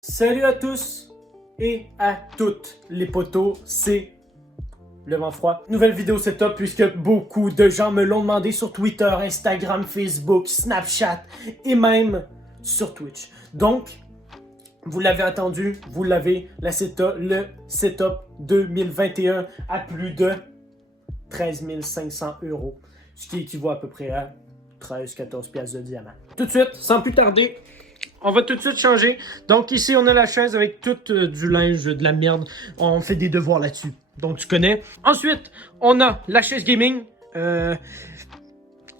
Salut à tous et à toutes les potos, c'est le vent froid. Nouvelle vidéo setup puisque beaucoup de gens me l'ont demandé sur Twitter, Instagram, Facebook, Snapchat et même sur Twitch. Donc, vous l'avez attendu, vous l'avez, le setup 2021 à plus de 13 500 €, ce qui équivaut à peu près à 13-14 piastres de diamant. Tout de suite, sans plus tarder, on va tout de suite changer. Donc ici, on a la chaise avec tout du linge, de la merde. On fait des devoirs là-dessus. Donc tu connais. Ensuite, on a la chaise gaming.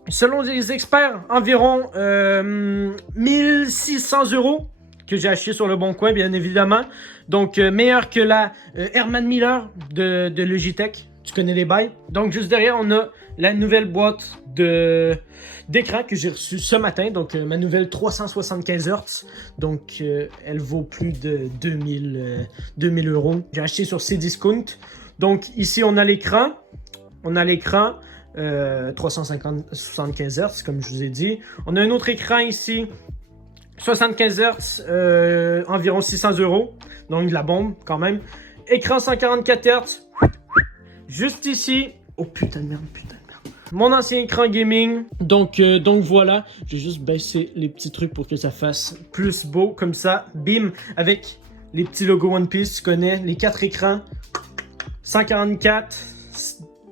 Selon les experts, environ 1600 € que j'ai acheté sur le bon coin, bien évidemment. Donc meilleur que la Herman Miller de Logitech. Tu connais les bails. Donc juste derrière, on a la nouvelle boîte d'écran que j'ai reçue ce matin. Donc ma nouvelle 375 Hz. Donc elle vaut plus de 2000 €. J'ai acheté sur Cdiscount. Donc ici on a l'écran. 375 Hz comme je vous ai dit. On a un autre écran ici. 75 Hz, environ 600 €. Donc de la bombe quand même. Écran 144 Hz. Juste ici. Oh putain de merde. Mon ancien écran gaming. Donc voilà. Je vais juste baisser les petits trucs pour que ça fasse plus beau. Comme ça. Bim. Avec les petits logos One Piece. Tu connais. Les 4 écrans. 144.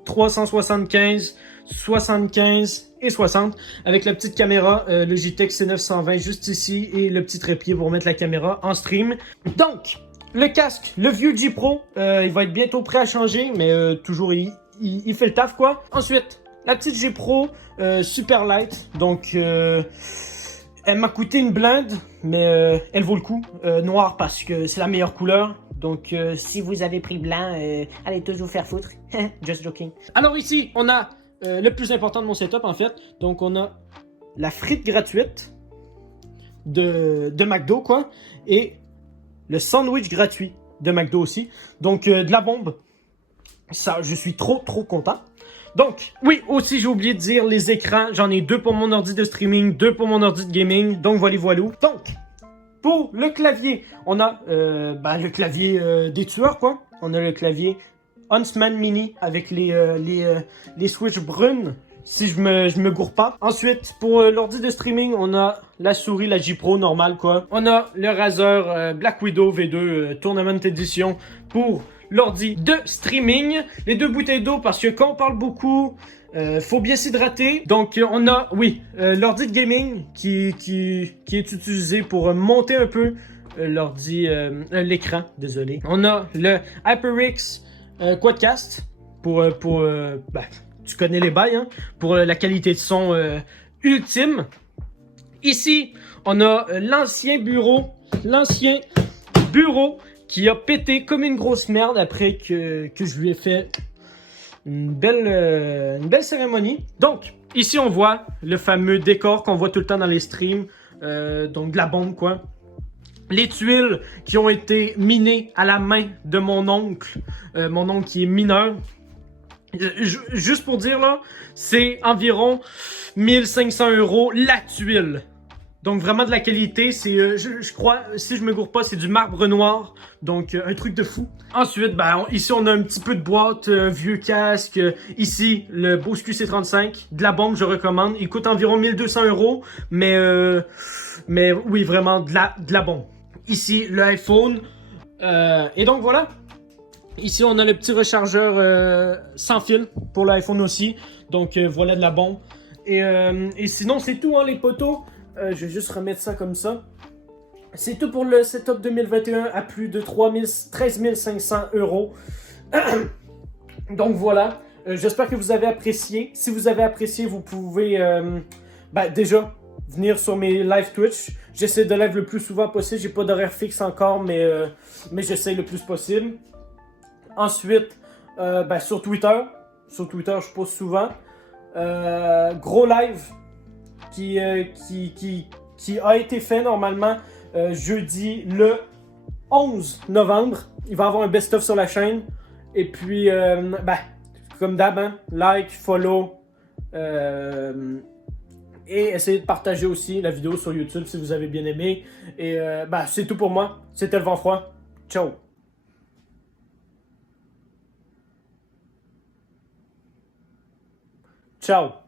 375. 75 et 60. Avec la petite caméra Logitech C920 juste ici. Et le petit trépied pour mettre la caméra en stream. Donc. Le casque, le vieux G Pro, il va être bientôt prêt à changer, mais toujours il fait le taf quoi. Ensuite, la petite G Pro super light, donc elle m'a coûté une blinde, mais elle vaut le coup. Noir parce que c'est la meilleure couleur. Donc si vous avez pris blanc, allez tous vous faire foutre. Just joking. Alors ici, on a le plus important de mon setup en fait. Donc on a la frite gratuite de McDo quoi. Et le sandwich gratuit de McDo aussi. Donc, de la bombe. Ça, je suis trop content. Donc, oui, aussi, j'ai oublié de dire les écrans. J'en ai 2 pour mon ordi de streaming, 2 pour mon ordi de gaming. Donc, voilà. Donc, pour le clavier, on a le clavier des tueurs, quoi. On a le clavier Huntsman Mini avec les switches brunes. Si je me gourre pas. Ensuite, pour l'ordi de streaming, on a la souris, la G Pro normale quoi. On a le Razer Black Widow V2 Tournament Edition pour l'ordi de streaming. Les 2 bouteilles d'eau parce que quand on parle beaucoup, faut bien s'hydrater. Donc on a, oui, l'ordi de gaming qui est utilisé pour monter un peu l'écran, désolé. On a le HyperX Quadcast pour tu connais les bails, hein, pour la qualité de son ultime. Ici, on a l'ancien bureau qui a pété comme une grosse merde après que je lui ai fait une belle cérémonie. Donc, ici, on voit le fameux décor qu'on voit tout le temps dans les streams. Donc, de la bombe, quoi. Les tuiles qui ont été minées à la main de mon oncle qui est mineur. Juste pour dire là, c'est environ 1500 € la tuile. Donc vraiment de la qualité, c'est je crois, si je me gourre pas, c'est du marbre noir. Donc un truc de fou. Ensuite, ici on a un petit peu de boîte, vieux casque. Ici, le Bose QC35, de la bombe, je recommande. Il coûte environ 1200 €, mais oui, vraiment de la bombe. Ici, l'iPhone. Et donc voilà. Ici, on a le petit rechargeur sans fil pour l'iPhone aussi. Donc, voilà de la bombe. Et sinon, c'est tout, hein, les potos. Je vais juste remettre ça comme ça. C'est tout pour le setup 2021 à plus de 13 500 €. Donc, voilà. J'espère que vous avez apprécié. Si vous avez apprécié, vous pouvez déjà venir sur mes live Twitch. J'essaie de live le plus souvent possible. J'ai pas d'horaire fixe encore, mais j'essaie le plus possible. Ensuite, sur Twitter. Sur Twitter, je poste souvent. Gros live qui a été fait normalement jeudi le 11 novembre. Il va y avoir un best-of sur la chaîne. Et puis, comme d'hab, hein, like, follow, Et essayez de partager aussi la vidéo sur YouTube si vous avez bien aimé. Et c'est tout pour moi. C'était le vent froid. Ciao. Ciao.